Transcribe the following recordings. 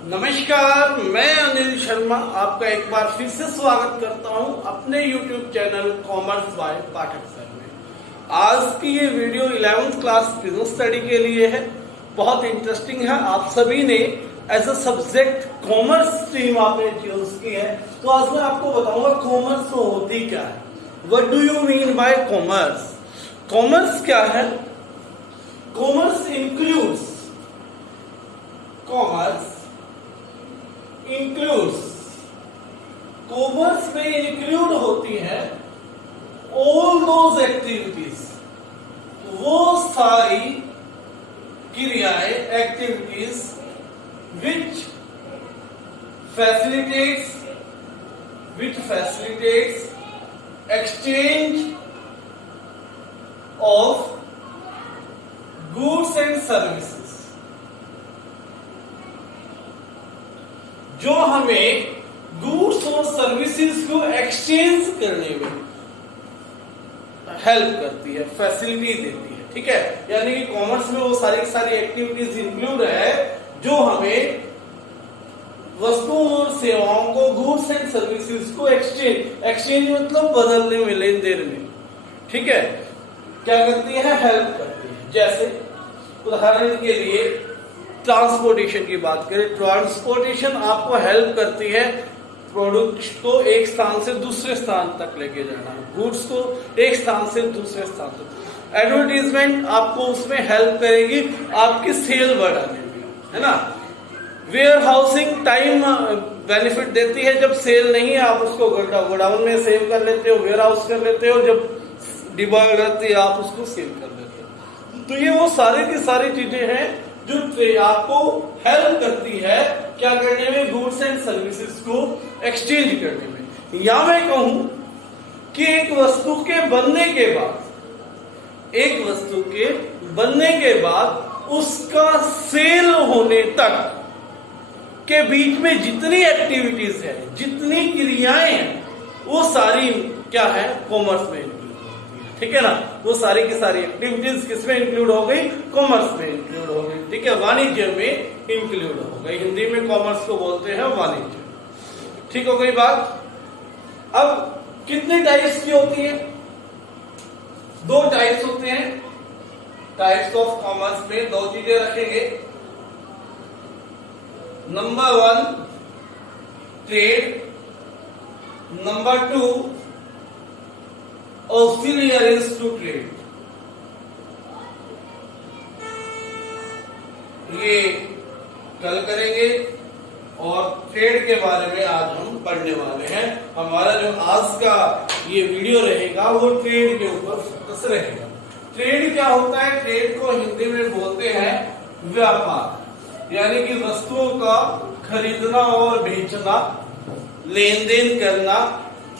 नमस्कार, मैं अनिल शर्मा आपका एक बार फिर से स्वागत करता हूं अपने YouTube channel commerce by Pathak sir में। आज की ये video 11th class business study के लिए है। बहुत इंटरेस्टिंग है। आप सभी ने as a subject commerce stream आपने चूज की है, तो आज मैं आपको बताऊंगा कॉमर्स तो होती क्या है। What do you mean by commerce? Commerce क्या है? कॉमर्स इंक्लूड्स कॉमर्स में इंक्लूड होती है ऑल दोज एक्टिविटीज, वो सारी क्रियाएं, activities which facilitates exchange of goods and services, जो हमें गुड्स और सर्विसेज को एक्सचेंज करने में हेल्प करती है, फैसिलिटी देती है। ठीक है, यानी कि कॉमर्स में वो सारी एक्टिविटीज इंक्लूड है जो हमें वस्तुओं और सेवाओं को, गुड्स एंड सर्विसेज को एक्सचेंज मतलब बदलने में, लेन देन में, ठीक है, क्या करती है? हेल्प करती है। जैसे उदाहरण के लिए ट्रांसपोर्टेशन की बात करें, ट्रांसपोर्टेशन आपको हेल्प करती है प्रोडक्ट को एक स्थान से दूसरे स्थान तक लेके जाना, गुड्स को एक स्थान से दूसरे स्थान तक। एडवर्टीजमेंट आपको उसमें हेल्प करेगी आपकी सेल बढ़ाने में, है ना। वेयर हाउसिंग टाइम बेनिफिट देती है। जब सेल नहीं है आप उसको गोडाउन में सेव कर लेते हो, वेयर हाउस कर लेते हो, जब डिमांड रहती है आप उसको सेल कर लेते हो। तो ये वो सारी की सारी चीजें हैं जो आपको हेल्प करती है क्या करने में? गुड्स एंड सर्विसेज को एक्सचेंज करने में। या मैं कहूं कि एक वस्तु के बनने के बाद उसका सेल होने तक के बीच में जितनी एक्टिविटीज है, जितनी क्रियाएं हैं, वो सारी क्या है? कॉमर्स में इंक्लूड होती है। ठीक है ना। वो सारी की सारी एक्टिविटीज किसमें इंक्लूड हो गई? कॉमर्स में इंक्लूड हो गई। ठीक है, वाणिज्य में इंक्लूड हो गई। हिंदी में कॉमर्स को बोलते हैं वाणिज्य। ठीक हो गई बात। अब कितनी टाइप्स की होती है? दो टाइप्स होते हैं। टाइप्स ऑफ कॉमर्स में दो चीजें रखेंगे। Number 1 trade, number 2 auxiliaries to trade। ये कल करेंगे और ट्रेड के बारे में आज हम पढ़ने वाले हैं। हमारा जो आज का ये वीडियो रहेगा वो ट्रेड के ऊपर फोकस रहेगा। ट्रेड क्या होता है? ट्रेड को हिंदी में बोलते हैं व्यापार, यानी कि वस्तुओं का खरीदना और बेचना, लेन देन करना।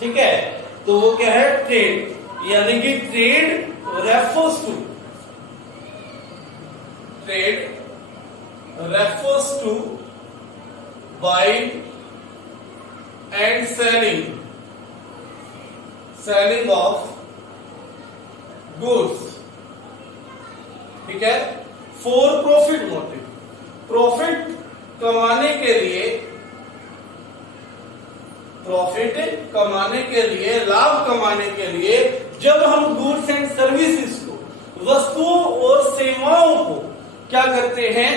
ठीक है, तो वो क्या है? ट्रेड। यानी कि trade refers to buying and selling of goods। ठीक है, फॉर प्रॉफिट मोटिव, प्रॉफिट कमाने के लिए, लाभ कमाने के लिए जब हम गुड्स एंड सर्विसेज को, वस्तुओं और सेवाओं को क्या करते हैं?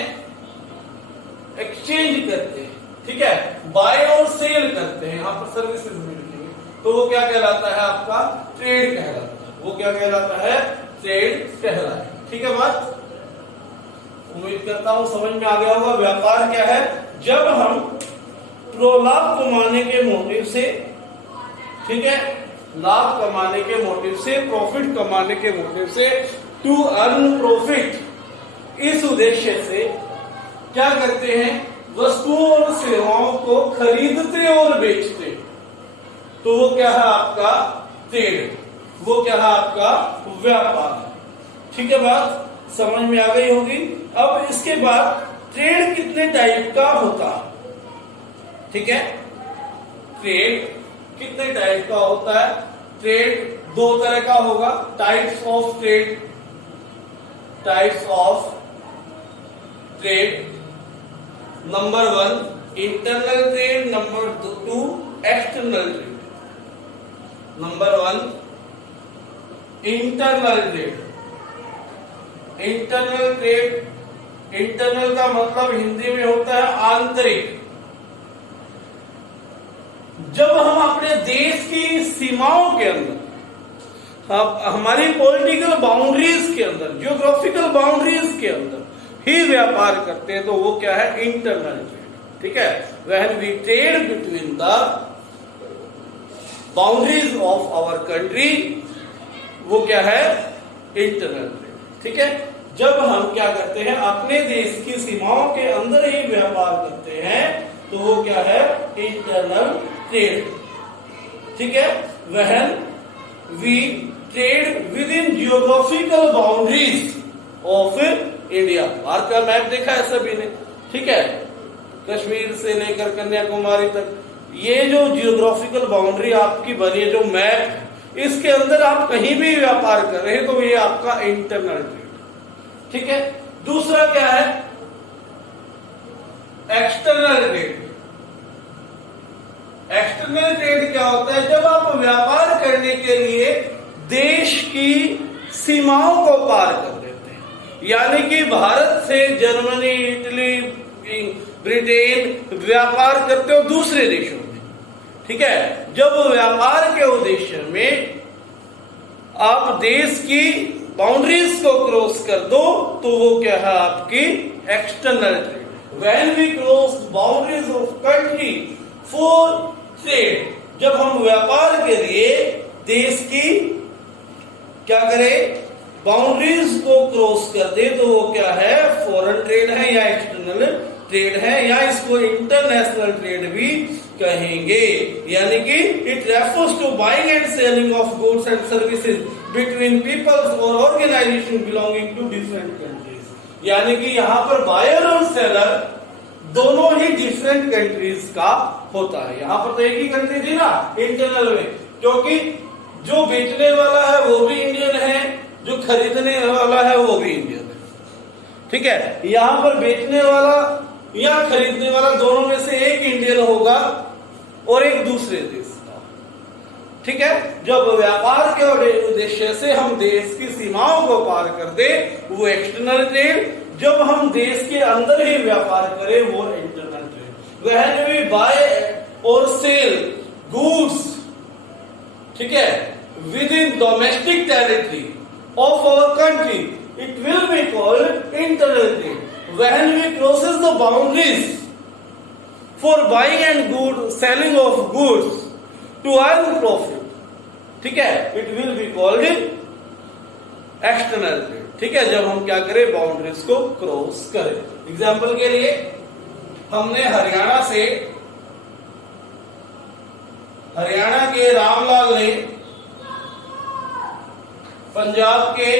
एक्सचेंज करते हैं। ठीक है, बाय और सेल करते हैं। यहां पर सर्विसेज मिलती है, तो वो क्या कहलाता है? आपका ट्रेड कहलाता है। वो क्या कहलाता है? ट्रेड कहलाता है। ठीक है बात, उम्मीद करता हूं समझ में आ गया होगा। व्यापार क्या है? जब हम लाभ कमाने के मोटिव से, ठीक है, लाभ कमाने के मोटिव से, प्रॉफिट कमाने के मोटिव से, टू अर्न प्रॉफिट, इस उद्देश्य से क्या करते हैं? वस्तुओं और सेवाओं को खरीदते और बेचते, तो वो क्या है? आपका ट्रेड। वो क्या है? आपका व्यापार। ठीक है, बात समझ में आ गई होगी। अब इसके बाद ट्रेड कितने टाइप का होता है? ठीक है, ट्रेड कितने टाइप का होता है? ट्रेड दो तरह का होगा। Types of trade, number 1 internal trade, number 2 external trade. Number 1 internal trade. Internal trade, internal का मतलब हिंदी में होता है आंतरिक। जब हम अपने देश की सीमाओं के अंदर, हमारी पॉलिटिकल बाउंड्रीज के अंदर, जियोग्राफिकल बाउंड्रीज के अंदर ही व्यापार करते हैं तो वो क्या है, इंटरनल ट्रेड। ठीक है, when we trade between the boundaries of our country, वो क्या है, इंटरनल ट्रेड। ठीक है, जब हम क्या करते हैं, अपने देश की सीमाओं के अंदर ही व्यापार करते हैं तो वो क्या है, इंटरनल ट्रेड। ठीक है, when we trade within geographical boundaries of India. भारत का मैप देखा है सभी ने, ठीक है, कश्मीर से लेकर कन्याकुमारी तक, ये जो जियोग्राफिकल बाउंड्री आपकी बनी है, जो मैप है, इसके अंदर आप कहीं भी व्यापार कर रहे हैं तो ये आपका इंटरनल ट्रेड। ठीक है, दूसरा क्या है, एक्सटर्नल ट्रेड। एक्सटर्नल ट्रेड क्या होता है, जब आप व्यापार करने के लिए देश की सीमाओं को पार कर देते हैं, यानी कि भारत से जर्मनी, इटली, ब्रिटेन व्यापार करते हो दूसरे देशों में। ठीक है, जब व्यापार के उद्देश्य में आप देश की बाउंड्रीज को क्रॉस कर दो तो वो क्या है, आपकी external trade. When we cross boundaries of country for trade, जब हम व्यापार के लिए देश की क्या करें, बाउंड्रीज को क्रॉस कर दे तो वो क्या है, फॉरेन ट्रेड है या एक्सटर्नल ट्रेड है, या इसको इंटरनेशनल ट्रेड भी कहेंगे। यानी कि it refers to buying and selling of goods and services between peoples और organisation belonging to different countries. यानी कि यहाँ पर बायर और सेलर दोनों ही डिफरेंट कंट्रीज का होता है। यहाँ पर तो एक ही कंट्री थी ना इंटरनल में, क्योंकि जो बेचने वाला है वो भी इंडियन है, जो खरीदने वाला है वो भी इंडियन है। ठीक है, यहाँ पर बेचने वाला या खरीदने वाला दोनों में से एक इंडियन होगा और एक दूसरे देश का। ठीक है, जब व्यापार के उद्देश्य से हम देश की सीमाओं को पार कर दे वो एक्सटर्नल ट्रेड, जब हम देश के अंदर ही व्यापार करें वो internal trade. When we buy और सेल गुड्स, ठीक है, within domestic territory of our country, it will be called internal trade. When we crosses the boundaries for buying and selling of goods to earn profit, ठीक है, it will be called external trade। ठीक है, जब हम क्या करें, boundaries को cross करें। एग्जाम्पल के लिए हमने हरियाणा के रामलाल ने पंजाब के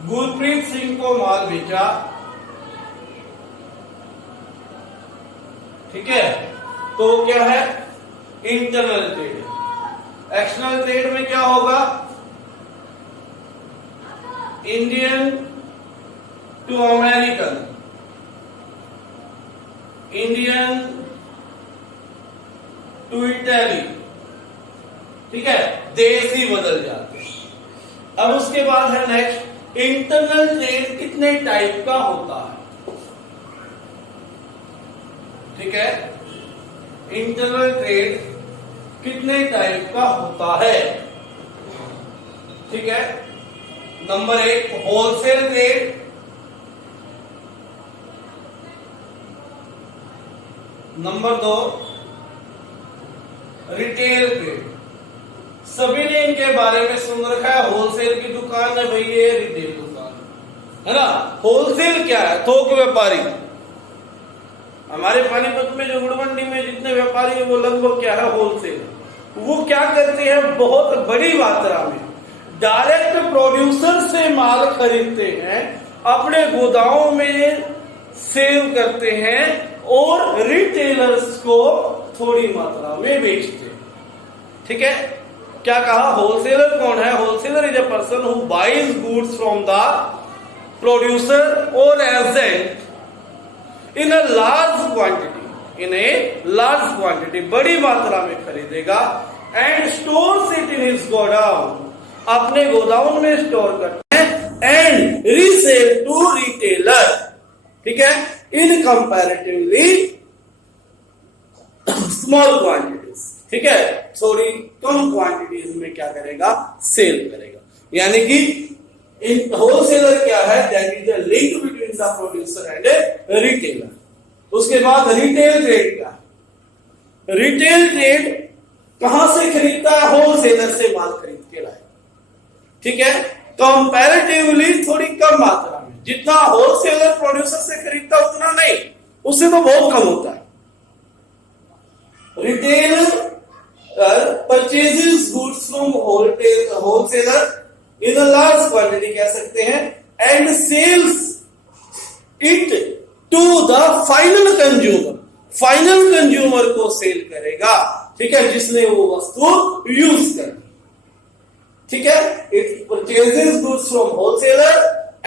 गुरप्रीत सिंह को माल बेचा। ठीक है, तो क्या है, इंटरनल ट्रेड। एक्सटर्नल ट्रेड में क्या होगा, Indian to American, Indian to Italy. ठीक है, देश ही बदल जाते हैं। अब उसके बाद है नेक्स्ट, इंटरनल ट्रेड कितने टाइप का होता है। ठीक है, इंटरनल ट्रेड कितने टाइप का होता है। ठीक है, number 1 wholesale trade, number 2 retail trade. सभी ने इनके बारे में सुन रखा है, होलसेल की दुकान है भाई, ये रिटेल दुकान है ना। होलसेल क्या है, थोक व्यापारी। हमारे पानीपत में जो गुड़ मंडी में जितने व्यापारी है वो लगभग क्या है, होलसेल। वो क्या करते हैं, बहुत बड़ी मात्रा में डायरेक्ट प्रोड्यूसर से माल खरीदते हैं, अपने गोदामों में सेव करते हैं और रिटेलर्स को थोड़ी मात्रा में बेचते हैं। ठीक है, क्या कहा, होलसेलर कौन है, wholesaler is a person who buys goods from the producer or agent in a large quantity, बड़ी मात्रा में खरीदेगा, and stores it in his godown, अपने गोदाउन में स्टोर करते हैं, and resell to retailer, ठीक है, in comparatively स्मॉल क्वांटिटीज, ठीक है, थोड़ी कम क्वांटिटीज में क्या करेगा, सेल करेगा। यानी कि इन होलसेलर क्या है, that is the link between the producer and retailer. उसके बाद रिटेल ट्रेड क्या है, रिटेल ट्रेड कहां से खरीदता है, होलसेलर से माल खरीद के लाए, ठीक है, कंपैरेटिवली थोड़ी कम मात्रा में, जितना होलसेलर प्रोड्यूसर से खरीदता उतना नहीं, उससे तो बहुत कम होता है। Retailer purchases goods from wholesaler in a large quantity कह सकते हैं, and sells it to the final consumer, final consumer को सेल करेगा, ठीक है, जिसने वो वस्तु यूज करनी, ठीक है। It purchases goods from wholesaler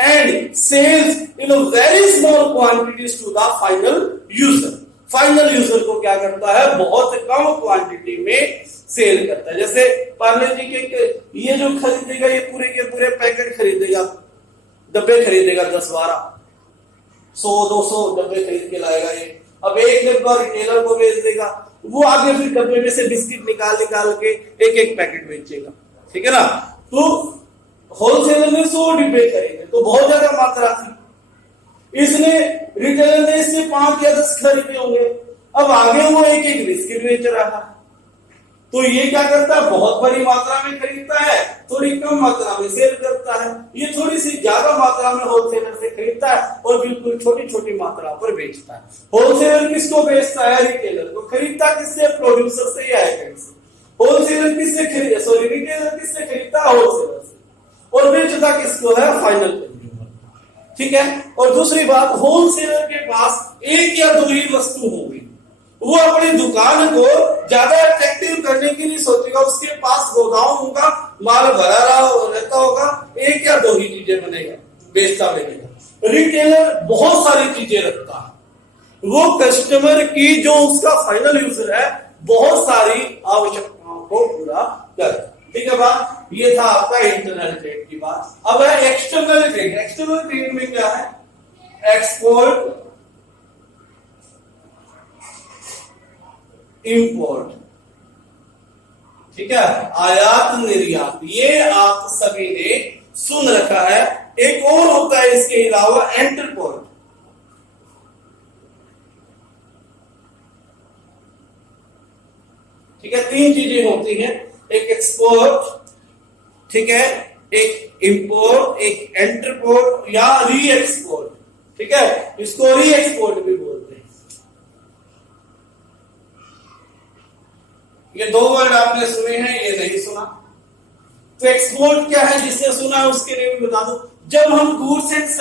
and sells in a very small quantities to the final user, final user को क्या करता है, बहुत कम क्वांटिटी में सेल करता है। जैसे पार्ले जी के ये जो खरीदेगा, ये पूरे के पूरे पैकेट खरीदेगा, डब्बे खरीदेगा, 10-12 100-200 डब्बे खरीद के लाएगा ये, अब एक डब्बा रिटेलर को बेच देगा, वो आगे फिर डब्बे में से बिस्किट निकाल के एक पैकेट बेचेगा, ठीक है ना। तो होलसेलर ने 100 डिब्बे खरीदे तो बहुत ज्यादा मात्रा थी, इसने रिटेलर ने इससे 5 या 10 खरीदे होंगे, अब आगे वो एक बिस्किट बेच रहा, तो ये क्या करता है, बहुत बड़ी मात्रा में खरीदता है, थोड़ी कम मात्रा में सेल करता है। ये थोड़ी सी ज्यादा मात्रा में होलसेलर से खरीदता है और बिल्कुल छोटी छोटी मात्रा पर बेचता है। होलसेलर किसको बेचता है, रिटेलर को। खरीदता किससे, प्रोड्यूसर से या एजेंट से। होलसेलर किससे खरीदे, सॉरी रिटेलर किससे खरीदता है, होलसेलर से, और बेचता किसको है, फाइनल कंज्यूमर, ठीक है। और दूसरी बात, होलसेलर के पास एक या दो ही वस्तु होगी, वो अपनी दुकान को ज्यादा अट्रैक्टिव करने के लिए सोचेगा, उसके पास गोदाम होगा, माल भरा रहता होगा, एक या दो ही चीजें बनेगा, बेचता बनेगा। रिटेलर बहुत सारी चीजें रखता है, वो कस्टमर की जो उसका फाइनल यूजर है बहुत सारी आवश्यकताओं को पूरा करता है, ठीक है बात। ये था आपका इंटरनल ट्रेड की बात। अब है एक्सटर्नल ट्रेड। एक्सटर्नल ट्रेड में क्या है, एक्सपोर्ट, इंपोर्ट, ठीक है, आयात निर्यात, ये आप सभी ने सुन रखा है। एक और होता है इसके अलावा, एंटरपोर्ट, ठीक है। 3 चीजें होती हैं, एक एक्सपोर्ट, ठीक है, एक इंपोर्ट, एक एंटरपोर्ट या री एक्सपोर्ट, ठीक है, इसको री एक्सपोर्ट भी बोलते हैं। ये 2 वर्ड आपने सुने हैं, ये नहीं सुना, तो एक्सपोर्ट क्या है, जिसने सुना है उसके लिए भी बता दो। जब हम गुड्स एंड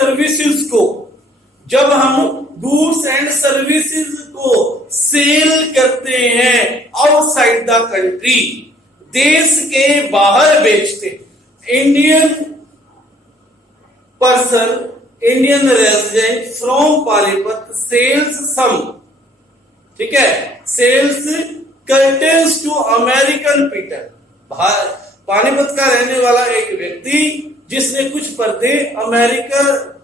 सर्विसेज को सेल करते हैं आउटसाइड द कंट्री, देश के बाहर बेचते, Indian person, Indian resident from Panipat sells some, ठीक है, sells curtains to American Peter, Panipat का रहने वाला एक व्यक्ति जिसने कुछ पर्दे अमेरिका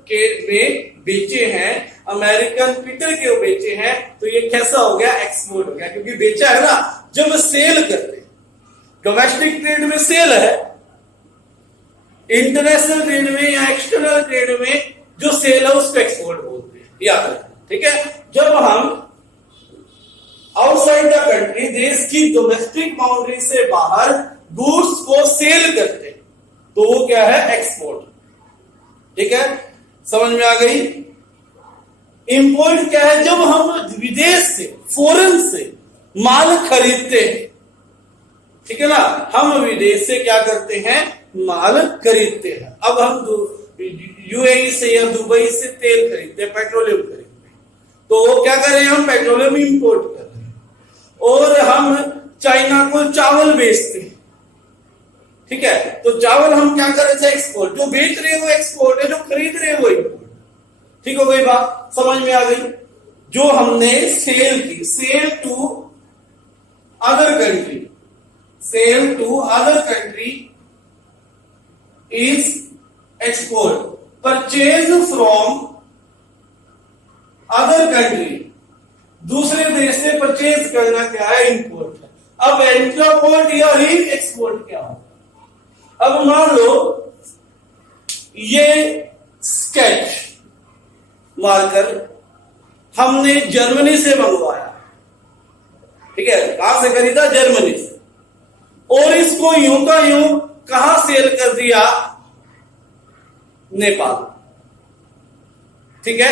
के में बेचे हैं, अमेरिकन पीटर के बेचे हैं, तो ये कैसा हो गया, एक्सपोर्ट हो गया, क्योंकि बेचा है ना। जब सेल करते, डोमेस्टिक ट्रेड में सेल है, इंटरनेशनल ट्रेड में या एक्सटर्नल ट्रेड में जो सेल है उसको एक्सपोर्ट बोलते हैं, याद रखना, ठीक है। जब हम आउटसाइड द कंट्री, देश की डोमेस्टिक बाउंड्री से बाहर गुड्स को सेल करते, तो वो क्या है, एक्सपोर्ट, ठीक है, समझ में आ गई। इंपोर्ट क्या है, जब हम विदेश से, फॉरेन से माल खरीदते हैं, ठीक है ना, हम विदेश से क्या करते हैं, माल खरीदते हैं। अब हम यूएई से या दुबई से तेल खरीदते हैं, पेट्रोलियम खरीदते हैं, तो वो क्या कर रहे हैं, हम पेट्रोलियम इंपोर्ट कर रहे हैं। और हम चाइना को चावल बेचते हैं, ठीक है, तो चावल हम क्या कर रहे थे, एक्सपोर्ट। जो बेच रहे हैं वो एक्सपोर्ट है, जो खरीद रहे हैं वो इम्पोर्ट। ठीक हो गई बात, समझ में आ गई। जो हमने सेल की, sell to other country, sell to other country is export. Purchase from other country, दूसरे देश से परचेज करना क्या है, इंपोर्ट है। अब इंट्रापोर्ट या री एक्सपोर्ट क्या होगा। अब मान लो ये स्केच मार्कर हमने जर्मनी से मंगवाया, ठीक है, कहां से खरीदा, जर्मनी से, और इसको यूं का यूं कहां सेल कर दिया, नेपाल। ठीक है,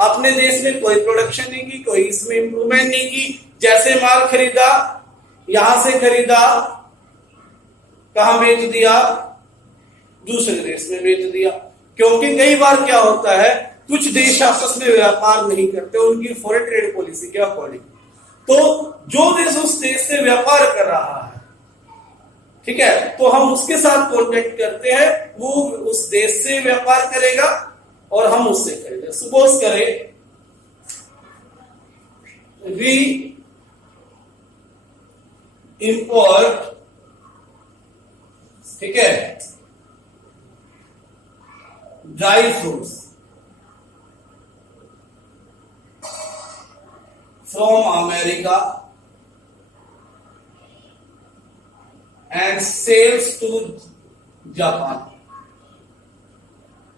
अपने देश में कोई प्रोडक्शन नहीं की, कोई इसमें इंप्रूवमेंट नहीं की, जैसे माल खरीदा यहां से खरीदा, कहां बेच दिया, दूसरे देश में बेच दिया। क्योंकि कई बार क्या होता है, कुछ देश आपस में व्यापार नहीं करते उनकी फॉरेन ट्रेड पॉलिसी के अकॉर्डिंग, तो जो देश उस देश से व्यापार कर रहा है, ठीक है, तो हम उसके साथ कॉन्टेक्ट करते हैं, वो उस देश से व्यापार करेगा और हम उससे खरीदेंगे। सपोज करें वी इंपोर्ट, ठीक है, dry fruits from America and sells to Japan,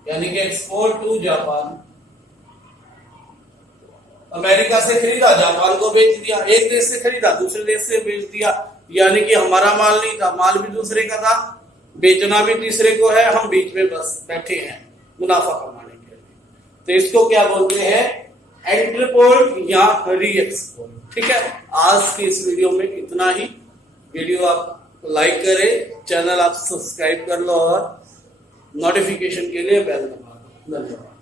यानी कि एक्सपोर्ट टू जापान। अमेरिका से खरीदा, जापान को बेच दिया, एक देश से खरीदा दूसरे देश से बेच दिया, यानी कि हमारा माल नहीं था, माल भी दूसरे का था, बेचना भी तीसरे को है, हम बीच में बस बैठे हैं मुनाफा कमाने के लिए। तो इसको क्या बोलते हैं, एंट्रीपोर्ट या री एक्सपोर्ट। ठीक है, आज की इस वीडियो में इतना ही। वीडियो आप लाइक करें, चैनल आप सब्सक्राइब कर लो और नोटिफिकेशन के लिए बेल दबा दो। धन्यवाद।